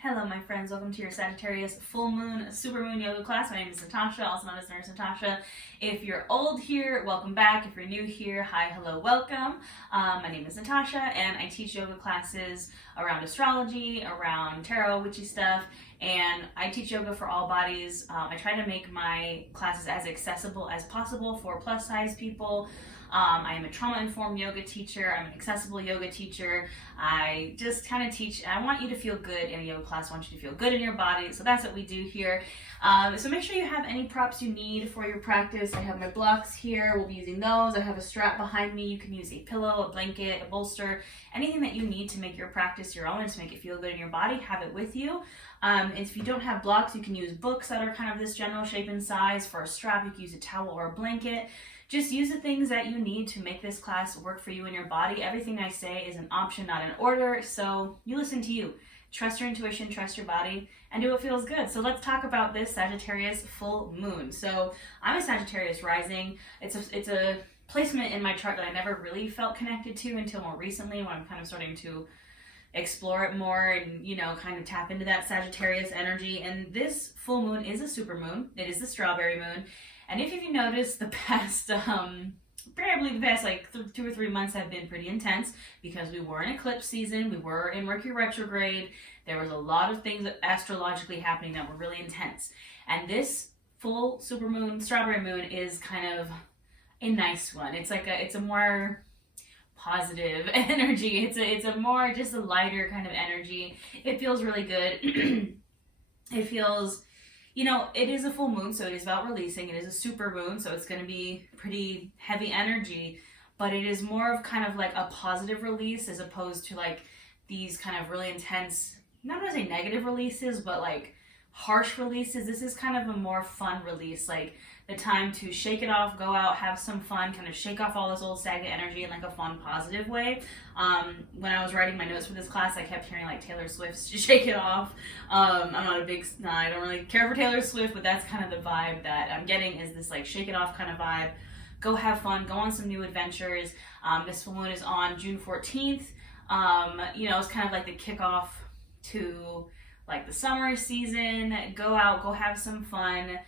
Hello my friends, welcome to your Sagittarius full moon, super moon yoga class. My name is Natasha, also known as Nurse Natasha. If you're old here, welcome back. If you're new here, hi, hello, welcome. My name is Natasha and I teach yoga classes around astrology, around tarot, witchy stuff, and I teach yoga for all bodies. I try to make my classes as accessible as possible for plus size people. I am a trauma-informed yoga teacher. I'm an accessible yoga teacher. I just kind of teach. I want you to feel good in a yoga class. I want you to feel good in your body. So that's what we do here. So make sure you have any props you need for your practice. I have my blocks here. We'll be using those. I have a strap behind me. You can use a pillow, a blanket, a bolster, anything that you need to make your practice your own and to make it feel good in your body. Have it with you. And if you don't have blocks, you can use books that are kind of this general shape and size. For a strap, you can use a towel or a blanket. Just use the things that you need to make this class work for you and your body. Everything I say is an option, not an order. So you listen to you. Trust your intuition, trust your body, and do what feels good. So let's talk about this Sagittarius full moon. So I'm a Sagittarius rising. It's a placement in my chart that I never really felt connected to until more recently, when I'm kind of starting to explore it more and, you know, kind of tap into that Sagittarius energy. And this full moon is a super moon. It is the strawberry moon. And if you notice, the past, probably the past like 2 or 3 months have been pretty intense because we were in eclipse season, we were in Mercury retrograde, there was a lot of things astrologically happening that were really intense. And this full supermoon, strawberry moon is kind of a nice one. It's like it's a more positive energy. It's a more, just a lighter kind of energy. It feels really good. It feels, you know, it is a full moon, so it is about releasing. It is a super moon, so it's going to be pretty heavy energy, but it is more of kind of like a positive release as opposed to like these kind of really intense, not going to say negative releases, but like harsh releases. This is kind of a more fun release, like the time to shake it off, go out, have some fun, kind of shake off all this old stagnant energy in like a fun, positive way. When I was writing my notes for this class, I kept hearing like Taylor Swift's "Shake It Off." I'm not a big, I don't really care for Taylor Swift, but that's kind of the vibe that I'm getting, is this like shake it off kind of vibe. Go have fun, go on some new adventures. This full moon is on June 14th. You know, it's kind of like the kickoff to like the summer season. Go out, go have some fun.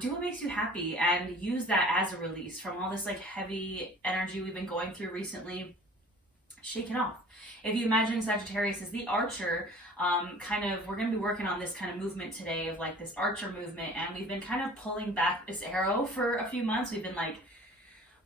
Do what makes you happy and use that as a release from all this like heavy energy we've been going through recently. Shake it off. If you imagine Sagittarius as the archer, we're going to be working on this kind of movement today of like this archer movement, and we've been kind of pulling back this arrow for a few months. We've been like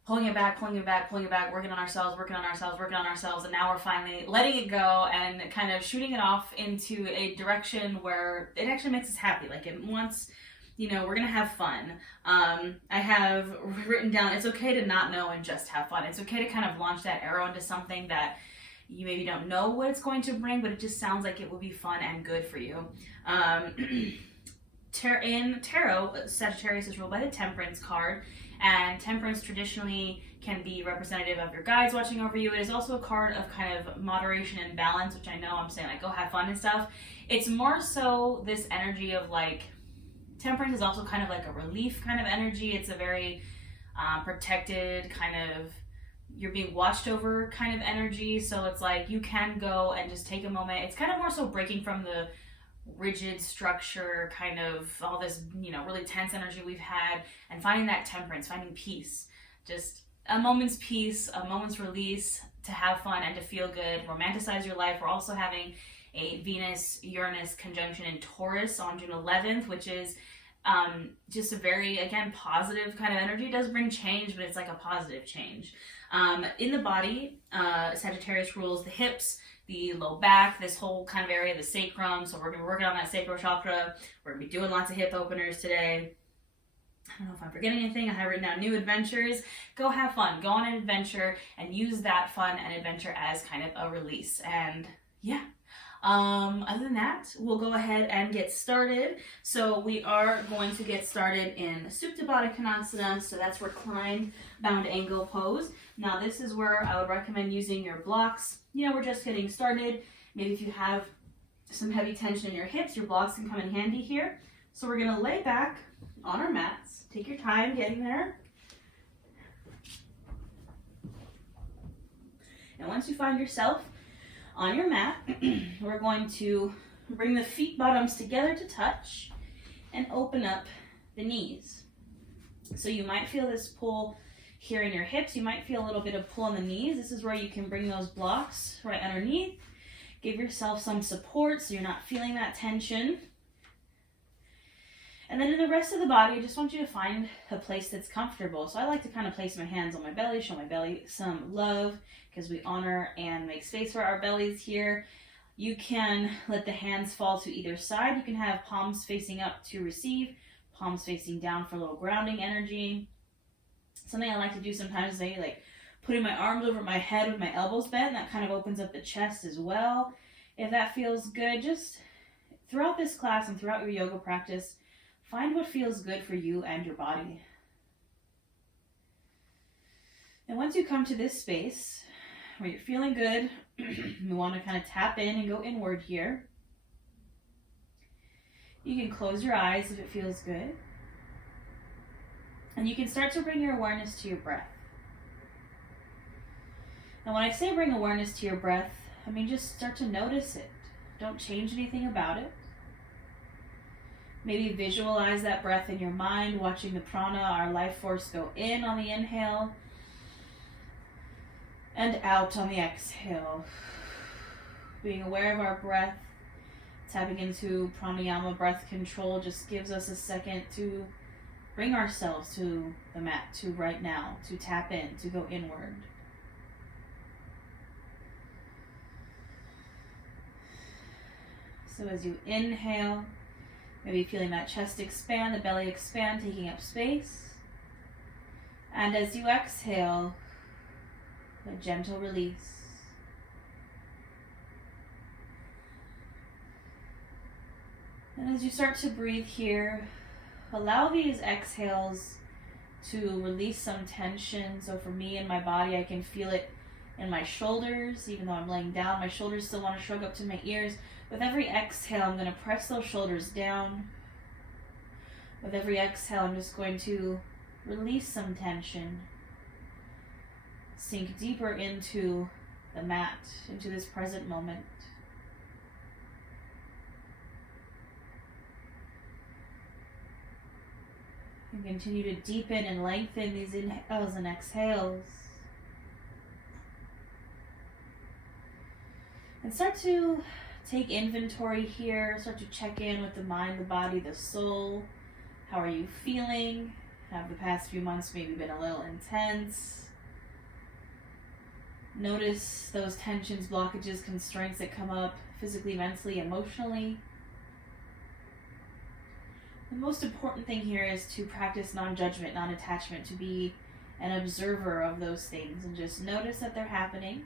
pulling it back, working on ourselves, and now we're finally letting it go and kind of shooting it off into a direction where it actually makes us happy. Like it wants, you know, we're going to have fun. I have written down, it's okay to not know and just have fun. It's okay to kind of launch that arrow into something that you maybe don't know what it's going to bring, but it just sounds like it will be fun and good for you. In tarot, Sagittarius is ruled by the Temperance card, and Temperance traditionally can be representative of your guides watching over you. It is also a card of kind of moderation and balance, which I know I'm saying like go have fun and stuff. It's more so this energy of like, Temperance is also kind of like a relief kind of energy. It's a very protected kind of, you're being watched over kind of energy. So it's like you can go and just take a moment. It's kind of more so breaking from the rigid structure, kind of all this, you know, really tense energy we've had, and finding that temperance, finding peace, just a moment's peace, a moment's release to have fun and to feel good, romanticize your life. We're also having a Venus-Uranus conjunction in Taurus on June 11th, which is just a very, again, positive kind of energy. It does bring change, but it's like a positive change. In the body, Sagittarius rules the hips, the low back, this whole kind of area, the sacrum. So we're going to be working on that sacral chakra. We're going to be doing lots of hip openers today. I don't know if I'm forgetting anything. I have written down new adventures. Go have fun. Go on an adventure and use that fun and adventure as kind of a release. And yeah. Other than that, we'll go ahead and get started. So we are going to get started in Supine Badakanasana. So that's reclined bound angle pose. Now this is where I would recommend using your blocks. You know, we're just getting started. Maybe if you have some heavy tension in your hips, your blocks can come in handy here. So we're going to lay back on our mats. Take your time getting there. And once you find yourself on your mat, we're going to Bring the feet bottoms together to touch and open up the knees. So you might feel this pull here in your hips. You might feel a little bit of pull in the knees. This is where you can bring those blocks right underneath. Give yourself some support so you're not feeling that tension. And then in the rest of the body, I just want you to find a place that's comfortable. So I like to kind of place my hands on my belly, show my belly some love, because we honor and make space for our bellies here. You can let the hands fall to either side. You can have palms facing up to receive, palms facing down for a little grounding energy. Something I like to do sometimes is maybe like putting my arms over my head with my elbows bent. That kind of opens up the chest as well. If that feels good, just throughout this class and throughout your yoga practice, find what feels good for you and your body. And once you come to this space where you're feeling good, we want to kind of tap in and go inward here. You can close your eyes if it feels good. And you can start to bring your awareness to your breath. And when I say bring awareness to your breath, I mean just start to notice it. Don't change anything about it. Maybe visualize that breath in your mind, watching the prana, our life force, go in on the inhale and out on the exhale. Being aware of our breath, tapping into pranayama breath control just gives us a second to bring ourselves to the mat, to right now, to tap in, to go inward. So as you inhale, maybe feeling that chest expand, the belly expand, taking up space. And as you exhale, a gentle release. And as you start to breathe here, allow these exhales to release some tension. So for me in my body, I can feel it in my shoulders. Even though I'm laying down, my shoulders still want to shrug up to my ears. With every exhale, I'm going to press those shoulders down. With every exhale, I'm just going to release some tension. Sink deeper into the mat, into this present moment. And continue to deepen and lengthen these inhales and exhales. And start to take inventory here. Start to check in with the mind, the body, the soul. How are you feeling? Have the past few months maybe been a little intense? Notice those tensions, blockages, constraints that come up physically, mentally, emotionally. The most important thing here is to practice non-judgment, non-attachment, to be an observer of those things and just notice that they're happening.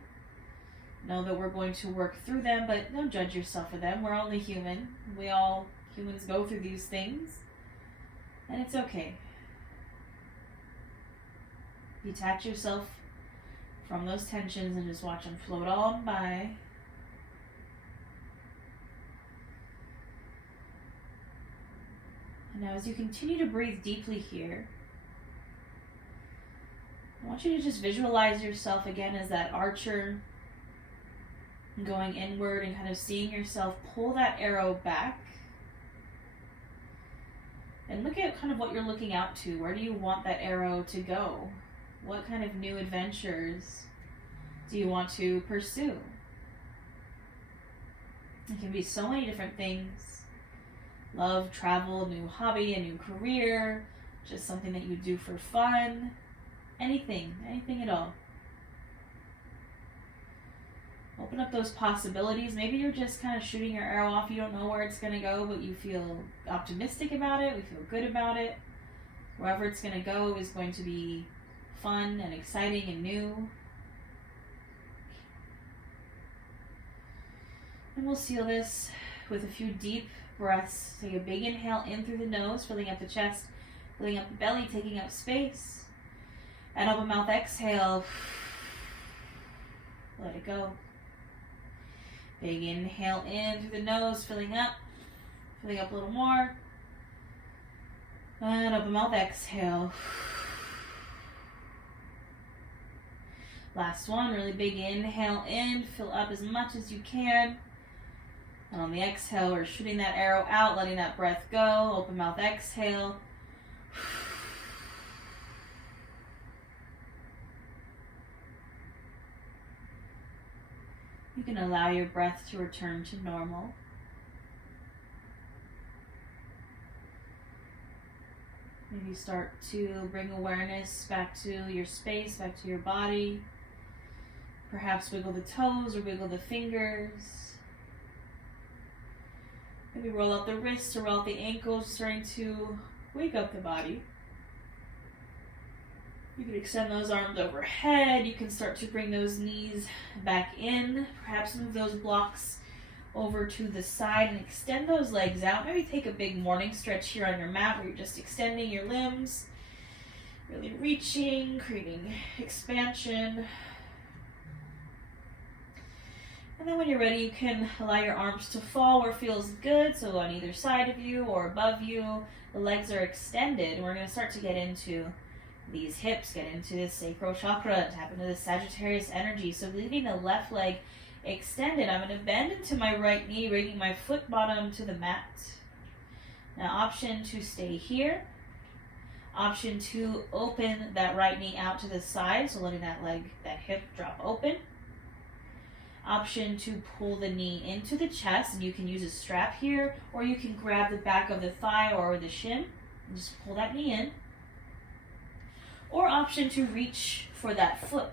Know that we're going to work through them, but don't judge yourself for them. We're only human. Humans go through these things, and it's okay. Detach yourself from those tensions and just watch them float on by. And now as you continue to breathe deeply here, I want you to just visualize yourself again as that archer going inward and kind of seeing yourself pull that arrow back. And look at kind of what you're looking out to. Where do you want that arrow to go? What kind of new adventures do you want to pursue? It can be so many different things. Love, travel, new hobby, a new career, just something that you do for fun. Anything at all. Open up those possibilities. Maybe you're just kind of shooting your arrow off. You don't know where it's going to go, but you feel optimistic about it. We feel good about it. Wherever it's going to go is going to be fun and exciting and new. And we'll seal this with a few deep breaths. Take a big inhale in through the nose, filling up the chest, filling up the belly, taking up space. And open mouth exhale. Let it go. Big inhale in through the nose, filling up a little more. And open mouth exhale. Last one, really big inhale in, fill up as much as you can. And on the exhale, we're shooting that arrow out, letting that breath go. Open mouth exhale. You can allow your breath to return to normal. Maybe start to bring awareness back to your space, back to your body. Perhaps wiggle the toes or wiggle the fingers. Maybe roll out the wrists or roll out the ankles, starting to wake up the body. You can extend those arms overhead. You can start to bring those knees back in. Perhaps move those blocks over to the side and extend those legs out. Maybe take a big morning stretch here on your mat where you're just extending your limbs, really reaching, creating expansion. And then when you're ready, you can allow your arms to fall where it feels good. So on either side of you or above you, the legs are extended. And we're going to start to get into these hips, get into this sacral chakra, tap into the Sagittarius energy. So leaving the left leg extended, I'm going to bend into my right knee, bringing my foot bottom to the mat. Now, option to stay here. Option to open that right knee out to the side, so letting that leg, that hip drop open. Option to pull the knee into the chest, and you can use a strap here, or you can grab the back of the thigh or the shin and just pull that knee in. Or option to reach for that foot,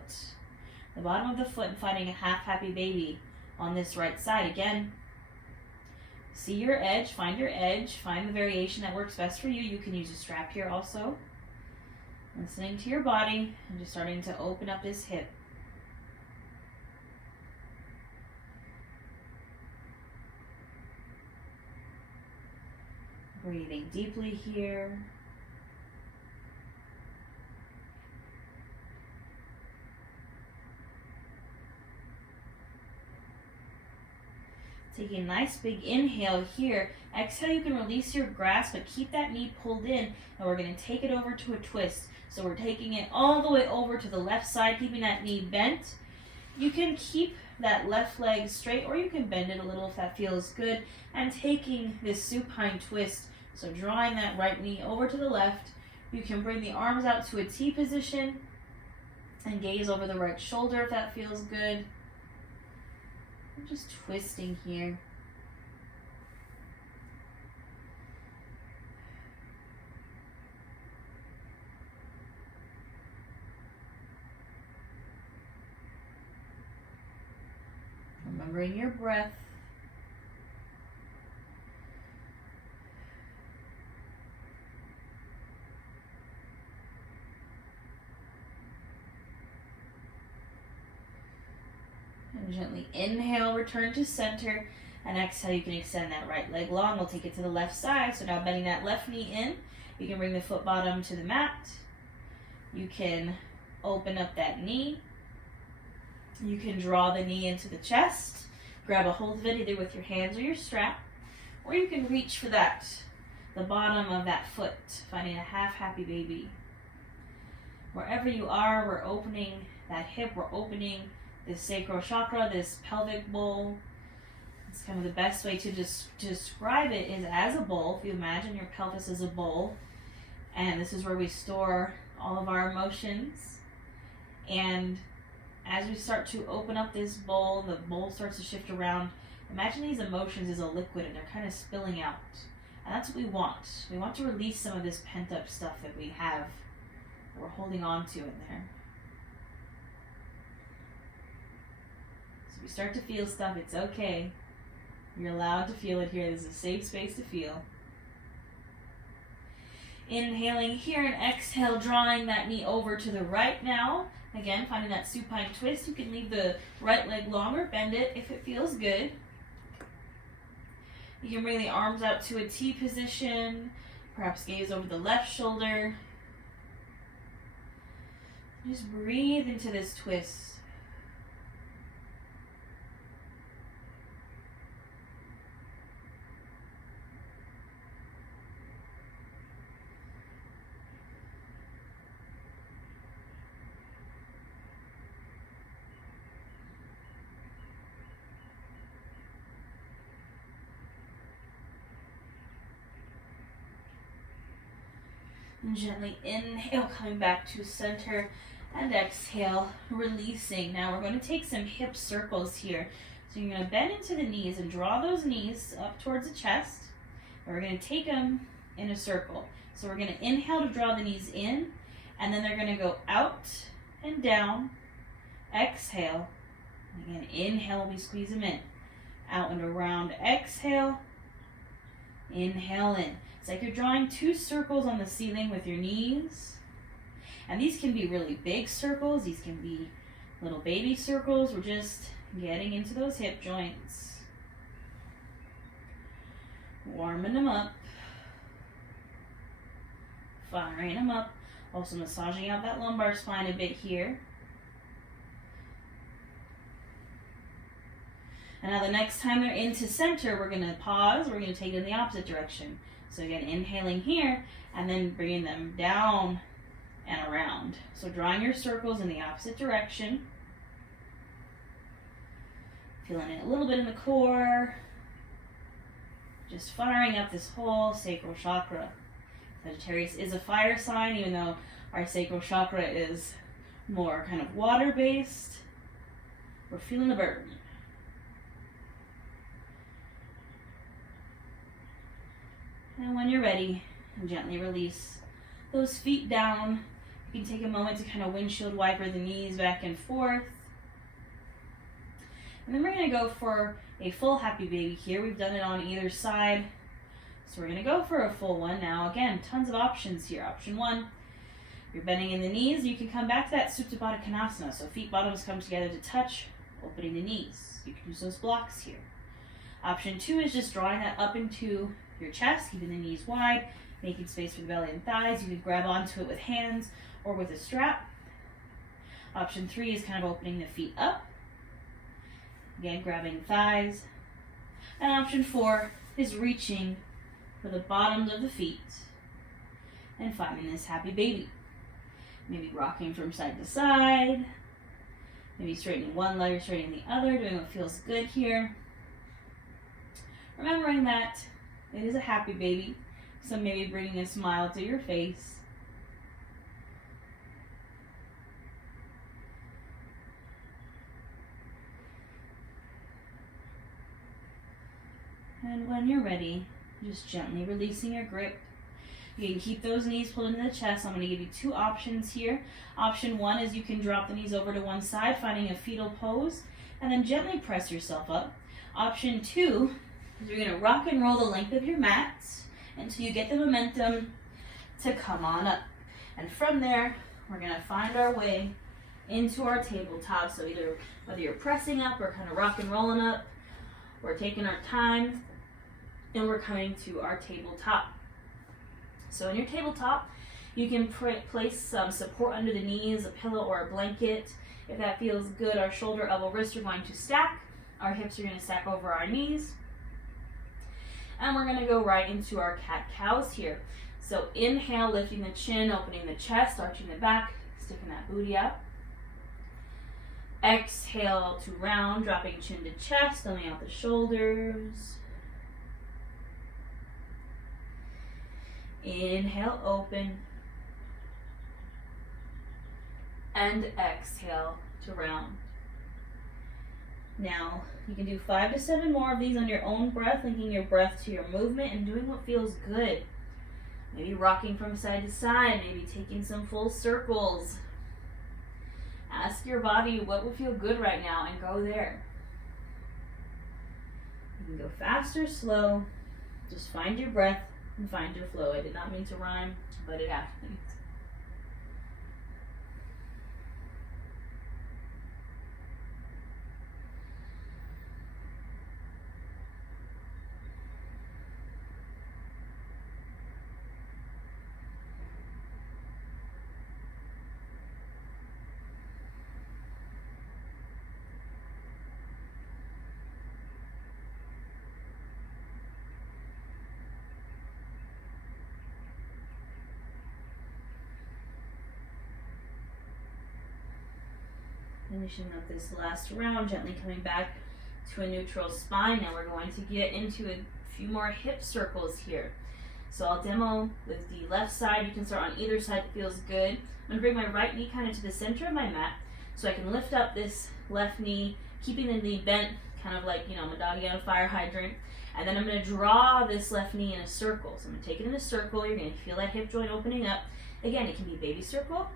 the bottom of the foot, and finding a half happy baby on this right side. Again, see your edge, find the variation that works best for you. You can use a strap here also. Listening to your body and just starting to open up this hip. Breathing deeply here. Taking a nice big inhale here. Exhale, you can release your grasp, but keep that knee pulled in, and we're going to take it over to a twist. So we're taking it all the way over to the left side, keeping that knee bent. You can keep that left leg straight, or you can bend it a little if that feels good, and taking this supine twist. So drawing that right knee over to the left. You can bring the arms out to a T position and gaze over the right shoulder if that feels good. I'm just twisting here. Remembering your breath. And gently inhale, return to center, and exhale, you can extend that right leg long. We'll take it to the left side. So now bending that left knee in, you can bring the foot bottom to the mat. You can open up that knee. You can draw the knee into the chest. Grab a hold of it either with your hands or your strap, or you can reach for that, the bottom of that foot, finding a half happy baby. Wherever you are, we're opening that hip, we're opening this sacral chakra, this pelvic bowl. It's kind of the best way to describe it is as a bowl. If you imagine your pelvis as a bowl, and this is where we store all of our emotions. And as we start to open up this bowl, the bowl starts to shift around. Imagine these emotions as a liquid and they're kind of spilling out. And that's what we want. We want to release some of this pent up stuff that we have, that we're holding on to in there. So if you start to feel stuff, it's okay. You're allowed to feel it here. This is a safe space to feel. Inhaling here and exhale, drawing that knee over to the right now. Again, finding that supine twist. You can leave the right leg longer, bend it if it feels good. You can bring the arms out to a T position, perhaps gaze over the left shoulder. Just breathe into this twist. And gently inhale, coming back to center, and exhale, releasing. Now we're going to take some hip circles here. So you're going to bend into the knees and draw those knees up towards the chest. And we're going to take them in a circle. So we're going to inhale to draw the knees in, and then they're going to go out and down. Exhale. Again, inhale, we squeeze them in. Out and around, exhale. Inhale in. It's like you're drawing two circles on the ceiling with your knees. And these can be really big circles. These can be little baby circles. We're just getting into those hip joints. Warming them up. Firing them up. Also massaging out that lumbar spine a bit here. And now the next time they're into center, we're going to pause. We're going to take it in the opposite direction. So again, inhaling here and then bringing them down and around. So drawing your circles in the opposite direction. Feeling it a little bit in the core. Just firing up this whole sacral chakra. Sagittarius is a fire sign, even though our sacral chakra is more kind of water-based. We're feeling the burn. And when you're ready, gently release those feet down. You can take a moment to kind of windshield wiper the knees back and forth. And then we're going to go for a full happy baby here. We've done it on either side. So we're going to go for a full one now. Again, tons of options here. Option one, you're bending in the knees. You can come back to that Supine Badakanasana. So feet bottoms come together to touch, opening the knees. You can use those blocks here. Option two is just drawing that up into your chest, keeping the knees wide, making space for the belly and thighs. You can grab onto it with hands or with a strap. Option three is kind of opening the feet up. Again, grabbing thighs. And option four is reaching for the bottoms of the feet and finding this happy baby. Maybe rocking from side to side. Maybe straightening one leg or straightening the other, doing what feels good here. Remembering that it is a happy baby, so maybe bringing a smile to your face. And when you're ready, just gently releasing your grip. You can keep those knees pulled into the chest. I'm going to give you two options here. Option one is you can drop the knees over to one side, finding a fetal pose, and then gently press yourself up. Option two is you're going to rock and roll the length of your mat until you get the momentum to come on up. And from there, we're going to find our way into our tabletop. So either whether you're pressing up or kind of rock and rolling up, we're taking our time and we're coming to our tabletop. So in your tabletop, you can place some support under the knees, a pillow or a blanket. If that feels good, our shoulder, elbow, wrists are going to stack. Our hips are going to stack over our knees. And we're going to go right into our cat-cows here. So inhale, lifting the chin, opening the chest, arching the back, sticking that booty out. Exhale to round, dropping chin to chest, filling out the shoulders. Inhale, open. And exhale to round. Now, you can do 5 to 7 more of these on your own breath, linking your breath to your movement and doing what feels good. Maybe rocking from side to side, maybe taking some full circles. Ask your body what would feel good right now and go there. You can go fast or slow. Just find your breath and find your flow. I did not mean to rhyme, but it happened. Finishing up this last round, gently coming back to a neutral spine. Now we're going to get into a few more hip circles here. So I'll demo with the left side. You can start on either side, it feels good. I'm gonna bring my right knee kind of to the center of my mat so I can lift up this left knee, keeping the knee bent, kind of like, I'm a doggy on a fire hydrant. And then I'm gonna draw this left knee in a circle. So I'm gonna take it in a circle. You're gonna feel that hip joint opening up. Again, it can be a baby circle,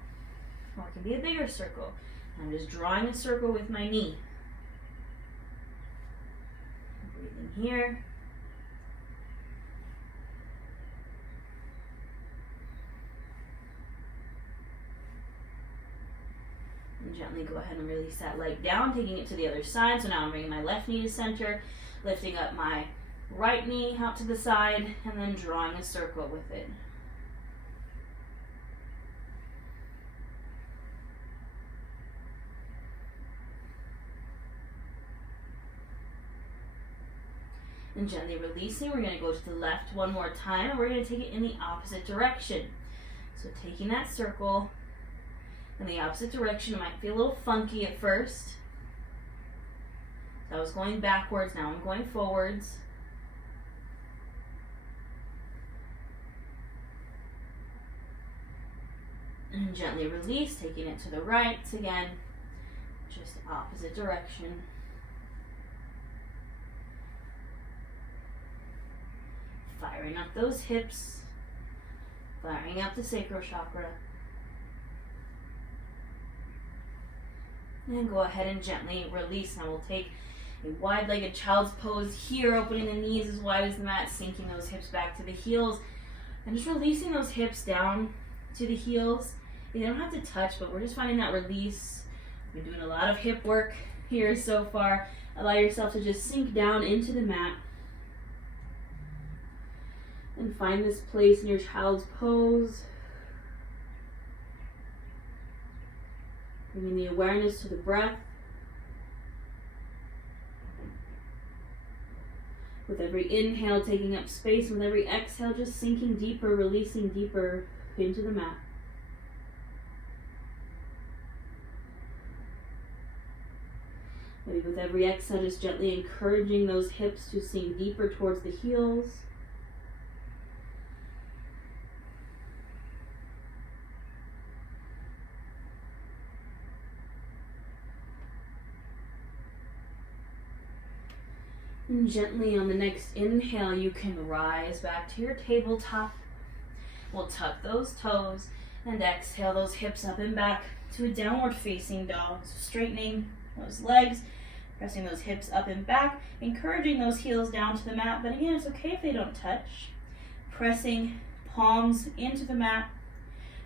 or it can be a bigger circle. I'm just drawing a circle with my knee. Breathing here. And gently go ahead and release that leg down, taking it to the other side. So now I'm bringing my left knee to center, lifting up my right knee out to the side, and then drawing a circle with it. And gently releasing, we're going to go to the left one more time, and we're going to take it in the opposite direction. So taking that circle in the opposite direction, it might feel a little funky at first. So I was going backwards, now I'm going forwards. And gently release, taking it to the right again, just opposite direction. Firing up those hips, firing up the sacral chakra. And go ahead and gently release. Now we'll take a wide-legged child's pose here, opening the knees as wide as the mat, sinking those hips back to the heels, and just releasing those hips down to the heels. They don't have to touch, but we're just finding that release. We've been doing a lot of hip work here so far. Allow yourself to just sink down into the mat. And find this place in your child's pose. Bringing the awareness to the breath. With every inhale, taking up space. With every exhale, just sinking deeper, releasing deeper into the mat. Maybe with every exhale, just gently encouraging those hips to sink deeper towards the heels. And gently on the next inhale, you can rise back to your tabletop. We'll tuck those toes and exhale those hips up and back to a downward facing dog. So straightening those legs, pressing those hips up and back, encouraging those heels down to the mat. But again, it's okay if they don't touch. Pressing palms into the mat,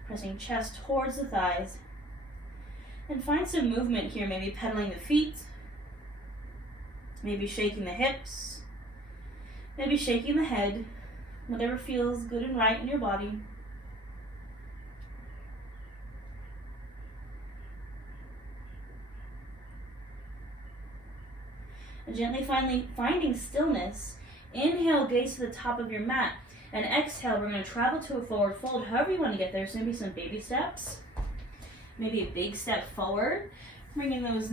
pressing chest towards the thighs. And find some movement here, maybe pedaling the feet. Maybe shaking the hips, maybe shaking the head, whatever feels good and right in your body. And gently finding stillness. Inhale, gaze to the top of your mat. And exhale, we're going to travel to a forward fold. However you want to get there. So maybe some baby steps. Maybe a big step forward. Bringing those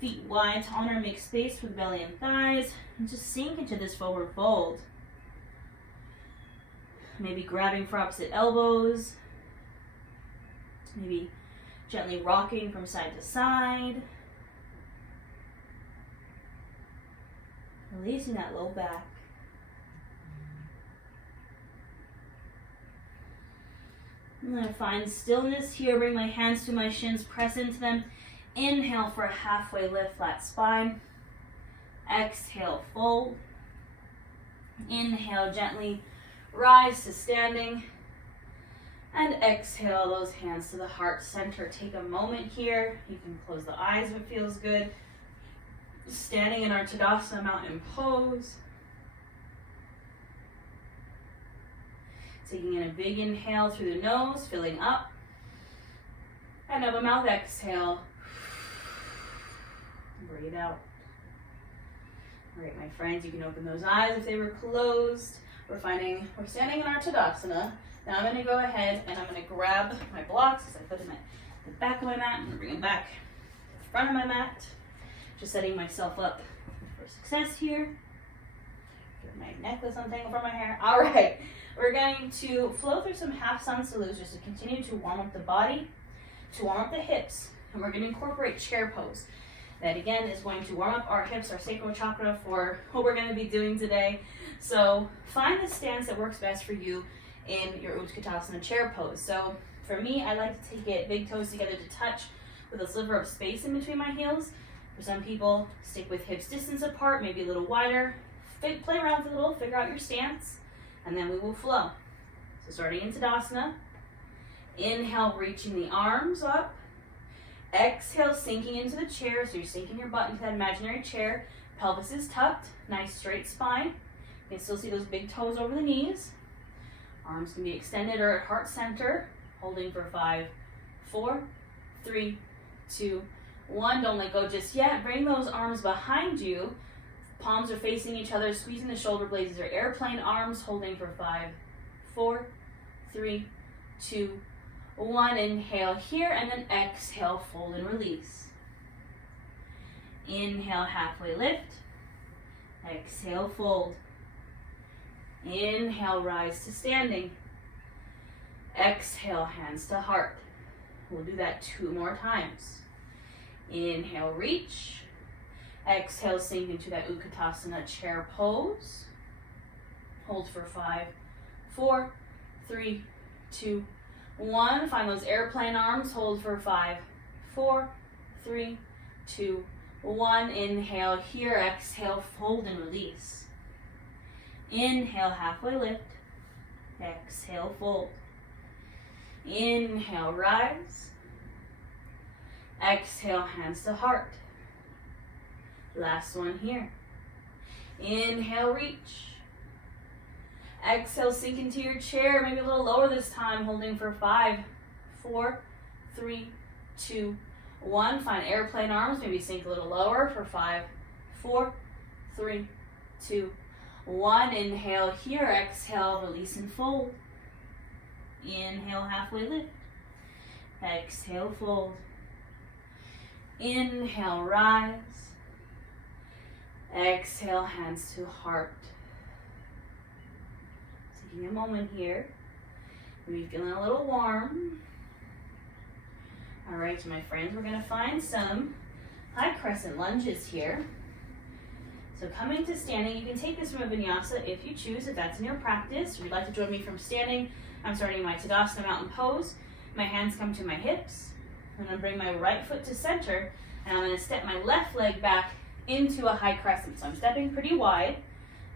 feet wide to honor and make space with belly and thighs. And just sink into this forward fold. Maybe grabbing for opposite elbows. Maybe gently rocking from side to side. Releasing that low back. I'm going to find stillness here. Bring my hands to my shins, press into them. Inhale for a halfway lift, flat spine. Exhale, fold. Inhale, gently rise to standing. And exhale, those hands to the heart center. Take a moment here. You can close the eyes if it feels good. Standing in our Tadasana mountain pose. Taking in a big inhale through the nose, filling up. And of a mouth exhale. Breathe out. All right, my friends, you can open those eyes if they were closed. We're standing in our Tadasana. Now I'm going to go ahead and I'm going to grab my blocks as I put them at the back of my mat. I'm going to bring them back to the front of my mat. Just setting myself up for success here. Get my necklace untangled from my hair. All right, we're going to flow through some half sun salutes just to continue to warm up the body, to warm up the hips, and we're going to incorporate chair pose. That again is going to warm up our hips, our sacral chakra for what we're going to be doing today. So find the stance that works best for you in your Utkatasana chair pose. So for me, I like to get big toes together to touch with a sliver of space in between my heels. For some people, stick with hips distance apart, maybe a little wider. Play around with it a little, figure out your stance, and then we will flow. So starting in Tadasana, inhale, reaching the arms up. Exhale, sinking into the chair, so you're sinking your butt into that imaginary chair. Pelvis is tucked, nice straight spine. You can still see those big toes over the knees. Arms can be extended or at heart center. Holding for 5, 4, 3, 2, 1. Don't let go just yet. Bring those arms behind you. Palms are facing each other, squeezing the shoulder blades. These are airplane arms. Holding for 5, 4, 3, 2, 1. Inhale here, and then exhale, fold and release. Inhale, halfway lift. Exhale, fold. Inhale, rise to standing. Exhale, hands to heart. We'll do that 2 more times. Inhale, reach. Exhale, sink into that Utkatasana chair pose. Hold for 5, 4, 3, 2, 1. Find those airplane arms. Hold for 5, 4, 3, 2, 1. Inhale here. Exhale, fold and release. Inhale, halfway lift. Exhale, fold. Inhale, rise. Exhale, hands to heart. Last one here. Inhale, reach. Exhale, sink into your chair, maybe a little lower this time, holding for 5, 4, 3, 2, 1. Find airplane arms, maybe sink a little lower for 5, 4, 3, 2, 1. Inhale here, exhale, release and fold. Inhale, halfway lift. Exhale, fold. Inhale, rise. Exhale, hands to heart. Taking a moment here. Maybe feeling a little warm. All right, my friends, we're going to find some high crescent lunges here. So coming to standing, you can take this from a vinyasa if you choose, if that's in your practice. If you'd like to join me from standing, I'm starting my Tadasana mountain pose. My hands come to my hips. I'm going to bring my right foot to center, and I'm going to step my left leg back into a high crescent. So I'm stepping pretty wide.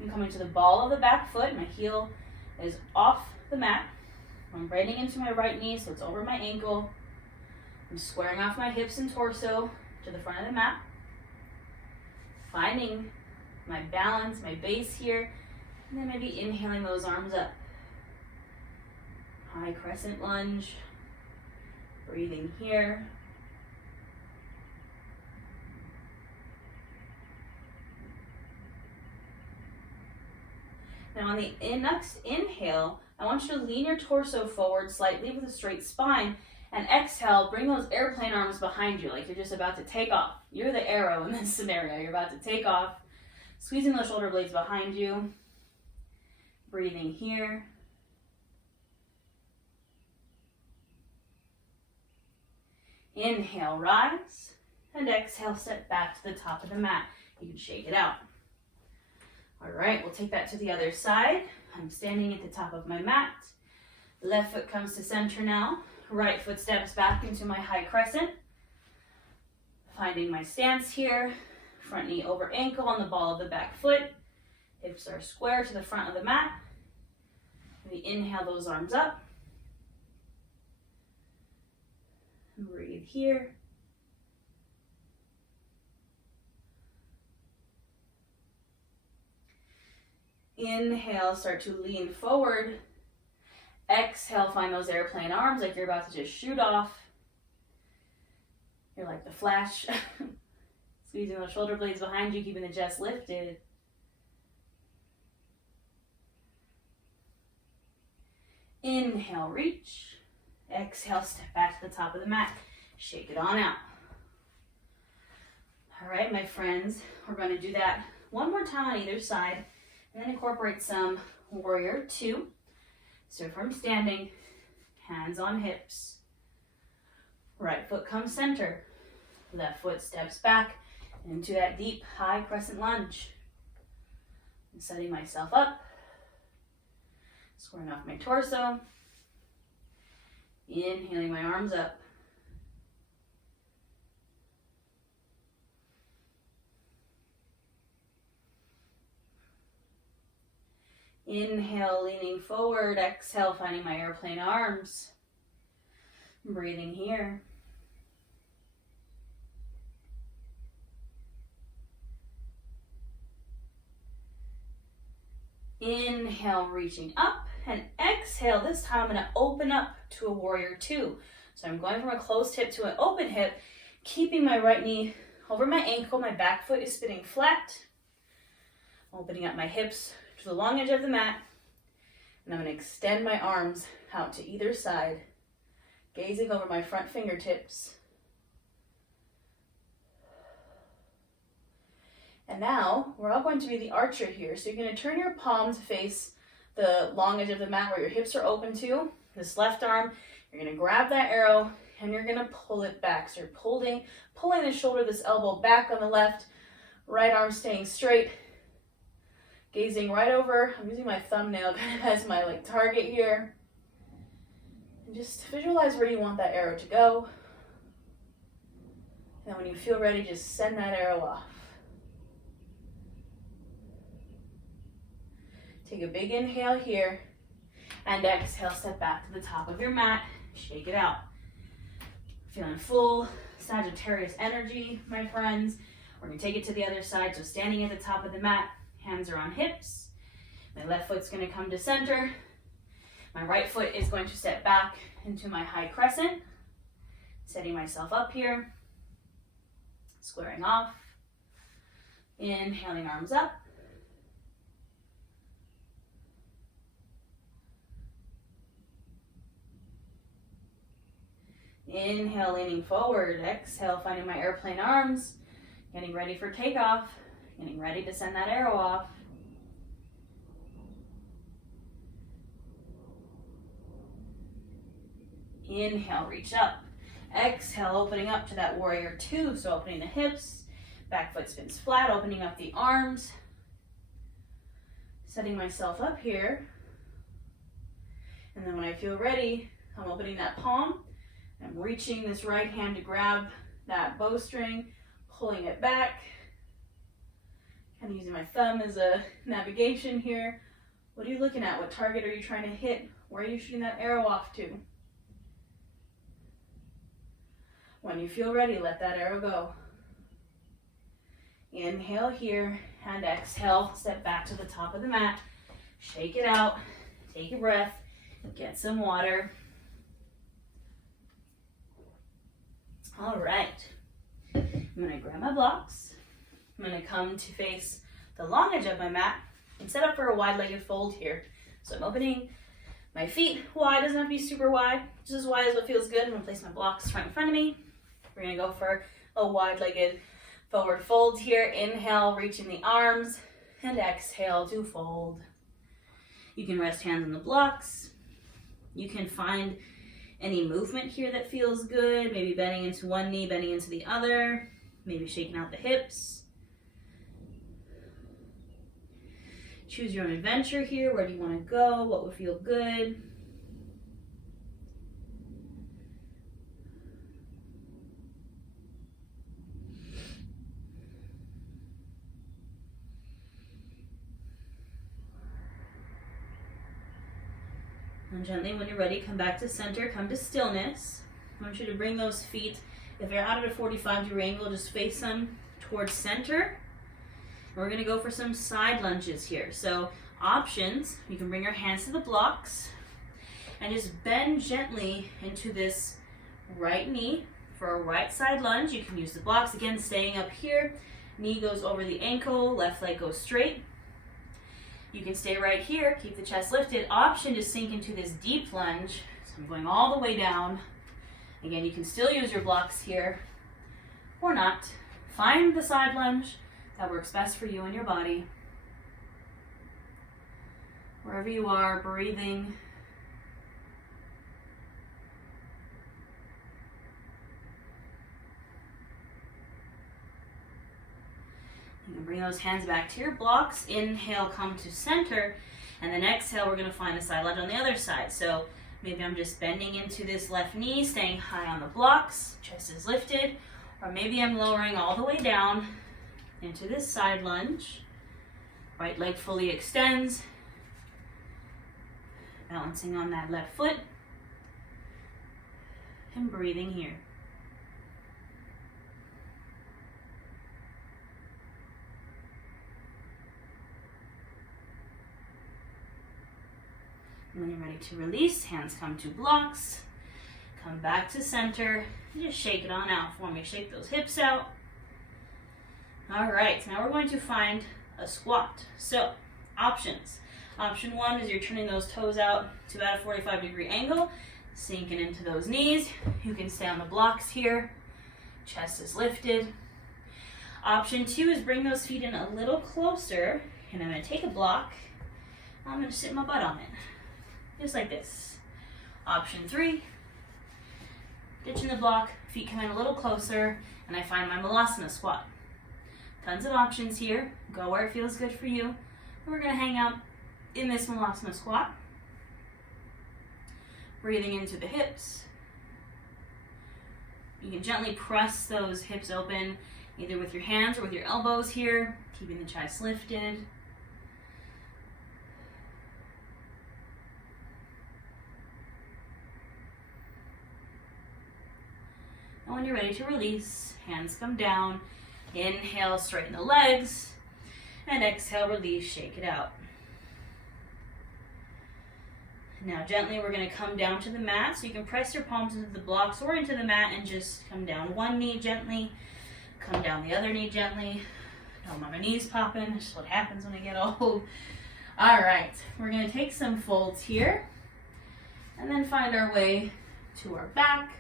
I'm coming to the ball of the back foot. My heel is off the mat. I'm bending into my right knee, so it's over my ankle. I'm squaring off my hips and torso to the front of the mat. Finding my balance, my base here, and then maybe inhaling those arms up. High crescent lunge. Breathing here. Now on the next inhale, I want you to lean your torso forward slightly with a straight spine, and exhale, bring those airplane arms behind you like you're just about to take off. You're the arrow in this scenario. You're about to take off, squeezing those shoulder blades behind you. Breathing here. Inhale, rise, and exhale, step back to the top of the mat. You can shake it out. All right, we'll take that to the other side. I'm standing at the top of my mat. Left foot comes to center now. Right foot steps back into my high crescent. Finding my stance here. Front knee over ankle on the ball of the back foot. Hips are square to the front of the mat. We inhale those arms up. Breathe here. Inhale, start to lean forward. Exhale, find those airplane arms like you're about to just shoot off. You're like the Flash. Squeezing those shoulder blades behind you, keeping the chest lifted. Inhale, reach. Exhale, step back to the top of the mat. Shake it on out. All right, my friends, we're going to do that one more time on either side. And then incorporate some warrior 2. So from standing, hands on hips. Right foot comes center. Left foot steps back into that deep high crescent lunge. And setting myself up. Squaring off my torso. Inhaling my arms up. Inhale, leaning forward. Exhale, finding my airplane arms. Breathing here. Inhale, reaching up. And exhale, this time I'm going to open up to a warrior 2. So I'm going from a closed hip to an open hip, keeping my right knee over my ankle. My back foot is spinning flat. Opening up my hips to the long edge of the mat. And I'm going to extend my arms out to either side, gazing over my front fingertips. And now we're all going to be the archer here. So you're going to turn your palm to face the long edge of the mat where your hips are open to. This left arm, you're going to grab that arrow and you're going to pull it back. So you're pulling the shoulder, this elbow back on the left, right arm staying straight, gazing right over. I'm using my thumbnail kind of as my target here. And just visualize where you want that arrow to go. And when you feel ready, just send that arrow off. Take a big inhale here, and exhale, step back to the top of your mat, shake it out. Feeling full Sagittarius energy, my friends. We're gonna take it to the other side, so standing at the top of the mat, hands are on hips. My left foot's gonna come to center. My right foot is going to step back into my high crescent, setting myself up here, squaring off, inhaling arms up. Inhale, leaning forward. Exhale, finding my airplane arms. Getting ready for takeoff. Getting ready to send that arrow off. Inhale, reach up. Exhale, opening up to that warrior 2. So opening the hips. Back foot spins flat, opening up the arms. Setting myself up here. And then when I feel ready, I'm opening that palm. I'm reaching this right hand to grab that bowstring, pulling it back. Kind of using my thumb as a navigation here. What are you looking at? What target are you trying to hit? Where are you shooting that arrow off to? When you feel ready, let that arrow go. Inhale here and exhale. Step back to the top of the mat. Shake it out. Take a breath. Get some water. All right, I'm gonna grab my blocks. I'm gonna come to face the long edge of my mat and set up for a wide-legged fold here. So I'm opening my feet wide, doesn't have to be super wide, just as wide as what feels good. I'm gonna place my blocks right in front of me. We're gonna go for a wide-legged forward fold here. Inhale, reaching the arms, and exhale to fold. You can rest hands on the blocks. You can find any movement here that feels good, maybe bending into one knee, bending into the other, maybe shaking out the hips. Choose your own adventure here. Where do you want to go? What would feel good? And gently, when you're ready, come back to center, come to stillness. I want you to bring those feet, if they're out at a 45-degree angle, just face them towards center. We're gonna go for some side lunges here. So options, you can bring your hands to the blocks and just bend gently into this right knee for a right side lunge. You can use the blocks, again, staying up here. Knee goes over the ankle, left leg goes straight. You can stay right here, keep the chest lifted. Option to sink into this deep lunge. So I'm going all the way down. Again, you can still use your blocks here or not. Find the side lunge that works best for you and your body. Wherever you are, breathing. You can bring those hands back to your blocks. Inhale, come to center. And then exhale, we're going to find a side lunge on the other side. So maybe I'm just bending into this left knee, staying high on the blocks, chest is lifted. Or maybe I'm lowering all the way down into this side lunge. Right leg fully extends. Balancing on that left foot. And breathing here. When you're ready to release, hands come to blocks. Come back to center. Just shake it on out for me. Shake those hips out. All right, now we're going to find a squat. So, options. Option 1 is you're turning those toes out to about a 45-degree angle, sinking into those knees. You can stay on the blocks here. Chest is lifted. Option 2 is bring those feet in a little closer, and I'm going to take a block. I'm going to sit my butt on it. Just like this. Option 3, ditching the block, feet come in a little closer, and I find my Malasana squat. Tons of options here. Go where it feels good for you. And we're going to hang out in this Malasana squat. Breathing into the hips. You can gently press those hips open, either with your hands or with your elbows here, keeping the chest lifted. And when you're ready to release, hands come down. Inhale, straighten the legs. And exhale, release, shake it out. Now gently we're going to come down to the mat. So you can press your palms into the blocks or into the mat and just come down one knee gently. Come down the other knee gently. Don't mind my knees popping. That's just what happens when I get old. All right, we're going to take some folds here. And then find our way to our back.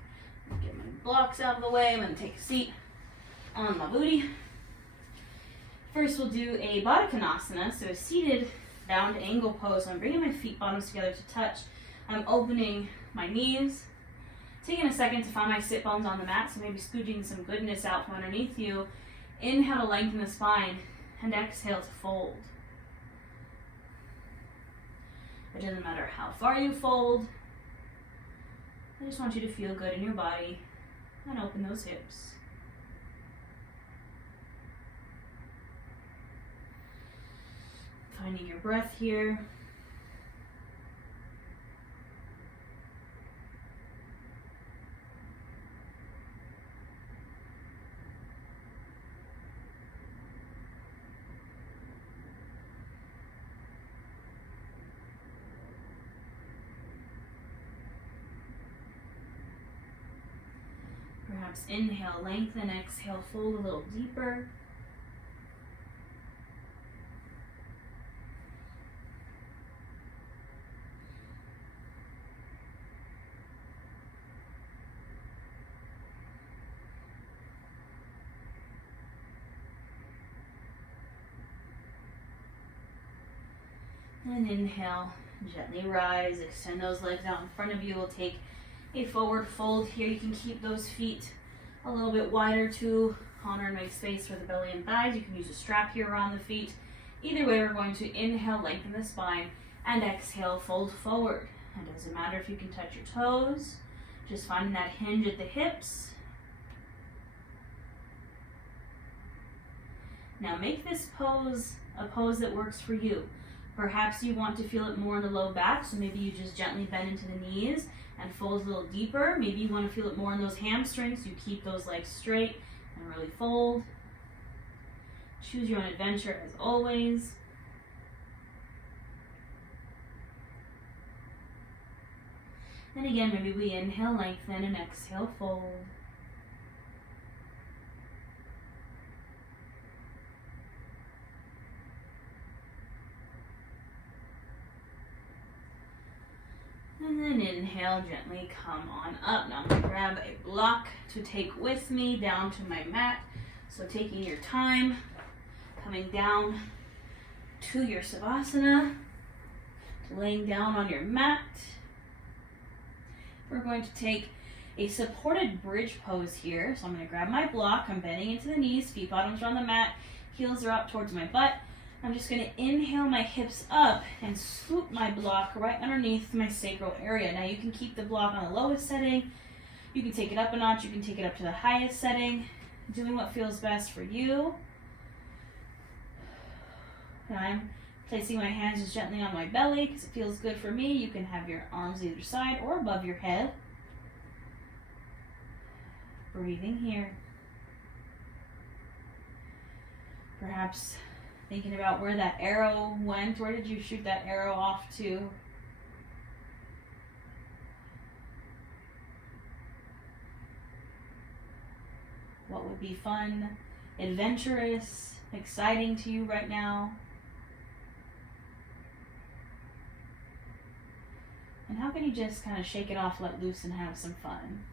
Get my blocks out of the way. I'm going to take a seat on my booty. First we'll do a Badakanasana, so a seated bound angle pose. So I'm bringing my feet bottoms together to touch. I'm opening my knees. Taking a second to find my sit bones on the mat, so maybe scooging some goodness out from underneath you. Inhale to lengthen the spine, and exhale to fold. It doesn't matter how far you fold. I just want you to feel good in your body and open those hips. Finding your breath here. Perhaps inhale, lengthen, exhale, fold a little deeper. And inhale, gently rise, extend those legs out in front of you. We'll take a forward fold here. You can keep those feet a little bit wider to honor and make space for the belly and thighs. You can use a strap here around the feet. Either way, we're going to inhale, lengthen the spine, and exhale, fold forward. It doesn't matter if you can touch your toes, just finding that hinge at the hips. Now make this pose a pose that works for you. Perhaps you want to feel it more in the low back, so maybe you just gently bend into the knees and fold a little deeper. Maybe you want to feel it more in those hamstrings, so you keep those legs straight and really fold. Choose your own adventure as always. And again, maybe we inhale, lengthen, and exhale, fold. And then inhale, gently come on up. Now I'm going to grab a block to take with me down to my mat. So taking your time, coming down to your Savasana. laying down on your mat. We're going to take a supported bridge pose here. So I'm going to grab my block. I'm bending into the knees, feet bottoms are on the mat, heels are up towards my butt. I'm just going to inhale my hips up and swoop my block right underneath my sacral area. Now you can keep the block on the lowest setting. You can take it up a notch. You can take it up to the highest setting. Doing what feels best for you. And I'm placing my hands just gently on my belly because it feels good for me. You can have your arms either side or above your head. Breathing here. Perhaps thinking about where that arrow went. Where did you shoot that arrow off to? What would be fun, adventurous, exciting to you right now? And how can you just kind of shake it off, let loose, and have some fun?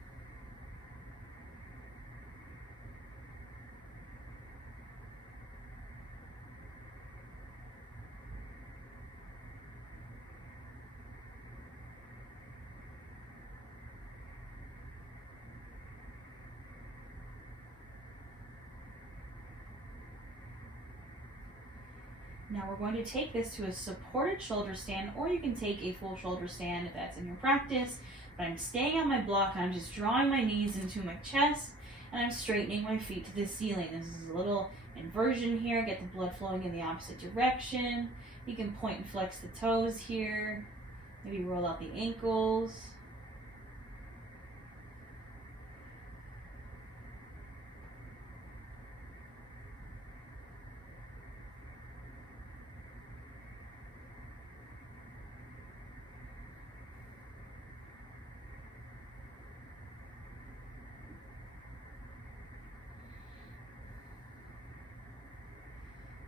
Now we're going to take this to a supported shoulder stand, or you can take a full shoulder stand if that's in your practice. But I'm staying on my block, and I'm just drawing my knees into my chest, and I'm straightening my feet to the ceiling. This is a little inversion here, get the blood flowing in the opposite direction. You can point and flex the toes here, maybe roll out the ankles.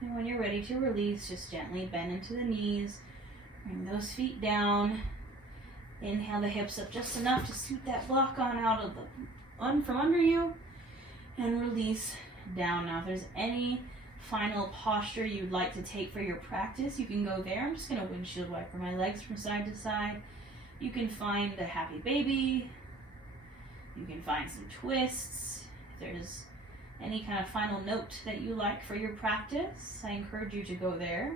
And when you're ready to release, just gently bend into the knees, bring those feet down, inhale the hips up just enough to scoot that block on out of from under you, and release down. Now if there's any final posture you'd like to take for your practice, you can go there. I'm just going to windshield wiper my legs from side to side. You can find the happy baby, you can find some twists. If there's any kind of final note that you like for your practice, I encourage you to go there.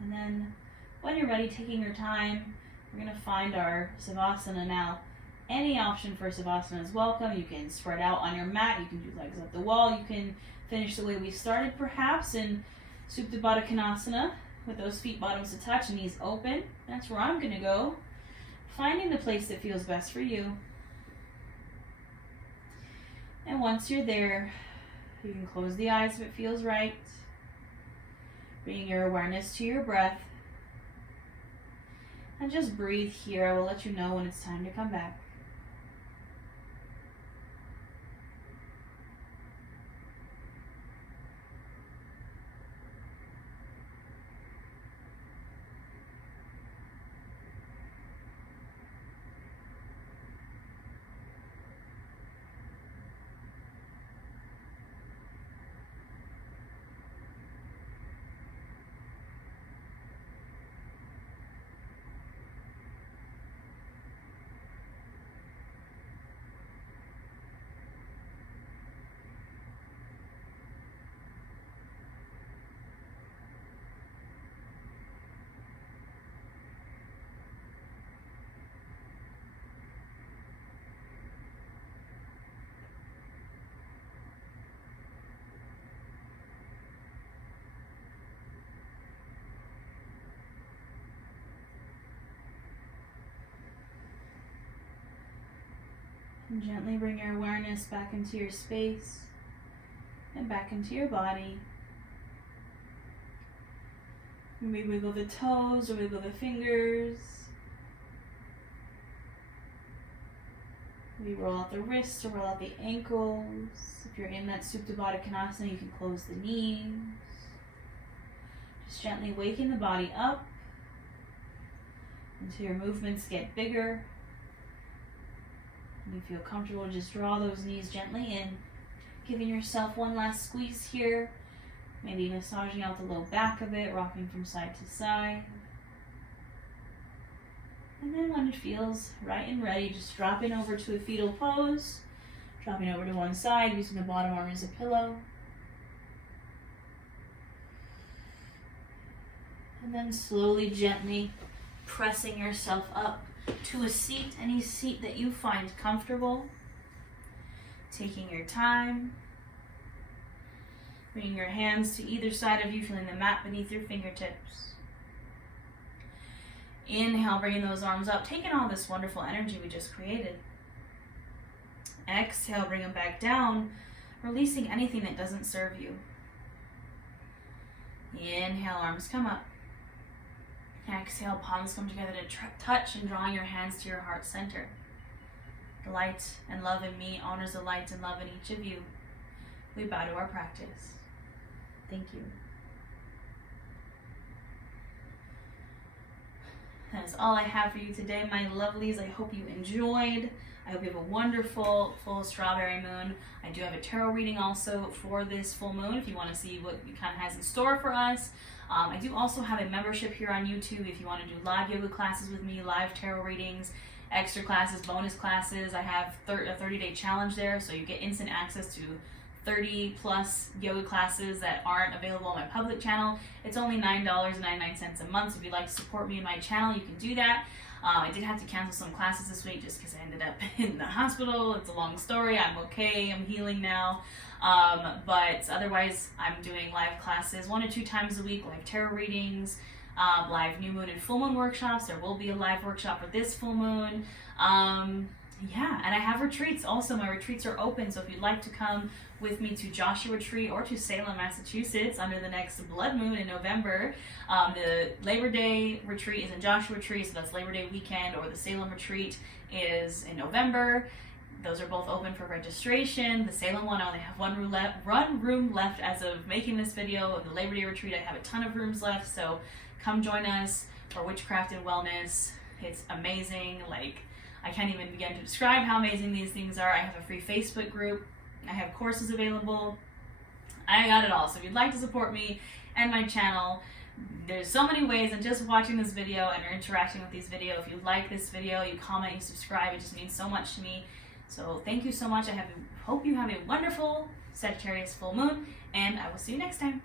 And then when you're ready, taking your time, we're going to find our Savasana now. Any option for Savasana is welcome. You can spread out on your mat, you can do legs up the wall, you can finish the way we started perhaps in Supine Badakanasana with those feet bottoms to touch, knees open. That's where I'm going to go. Finding the place that feels best for you. And once you're there, you can close the eyes if it feels right. Bring your awareness to your breath. And just breathe here. I will let you know when it's time to come back. And gently bring your awareness back into your space and back into your body. Maybe wiggle the toes or wiggle the fingers. Maybe roll out the wrists or roll out the ankles. If you're in that Supine Badakanasana, you can close the knees. Just gently waking the body up until your movements get bigger. And you feel comfortable, just draw those knees gently in. Giving yourself one last squeeze here. Maybe massaging out the low back of it, rocking from side to side. And then when it feels right and ready, just dropping over to a fetal pose, dropping over to one side, using the bottom arm as a pillow. And then slowly, gently pressing yourself up to a seat, any seat that you find comfortable. Taking your time. Bringing your hands to either side of you, feeling the mat beneath your fingertips. Inhale, bringing those arms up, taking all this wonderful energy we just created. Exhale, bring them back down, releasing anything that doesn't serve you. Inhale, arms come up. Exhale, palms come together to touch and drawing your hands to your heart center. The light and love in me honors the light and love in each of you. We bow to our practice. Thank you. That is all I have for you today, my lovelies. I hope you enjoyed. I hope you have a wonderful full strawberry moon. I do have a tarot reading also for this full moon if you want to see what it kind of has in store for us. I do also have a membership here on YouTube if you want to do live yoga classes with me, live tarot readings, extra classes, bonus classes. I have a 30-day challenge there, so you get instant access to 30 plus yoga classes that aren't available on my public channel. It's only $9.99 a month, so if you'd like to support me in my channel, you can do that. I did have to cancel some classes this week just because I ended up in the hospital. It's a long story. I'm okay. I'm healing now. But otherwise, I'm doing live classes 1 or 2 times a week, live tarot readings, live new moon and full moon workshops. There will be a live workshop for this full moon. Yeah, and I have retreats also. My retreats are open, so if you'd like to come with me to Joshua Tree or to Salem, Massachusetts under the next blood moon in November. The Labor Day retreat is in Joshua Tree, so that's Labor Day weekend, or the Salem retreat is in November. Those are both open for registration. The Salem one, I only have one room left as of making this video. The Labor Day retreat, I have a ton of rooms left, so come join us for Witchcraft and Wellness. It's amazing. Like, I can't even begin to describe how amazing these things are. I have a free Facebook group. I have courses available. I got it all. So if you'd like to support me and my channel, there's so many ways, and just watching this video and interacting with these videos. If you like this video, you comment, you subscribe, it just means so much to me. So thank you so much. I hope you have a wonderful Sagittarius full moon, and I will see you next time.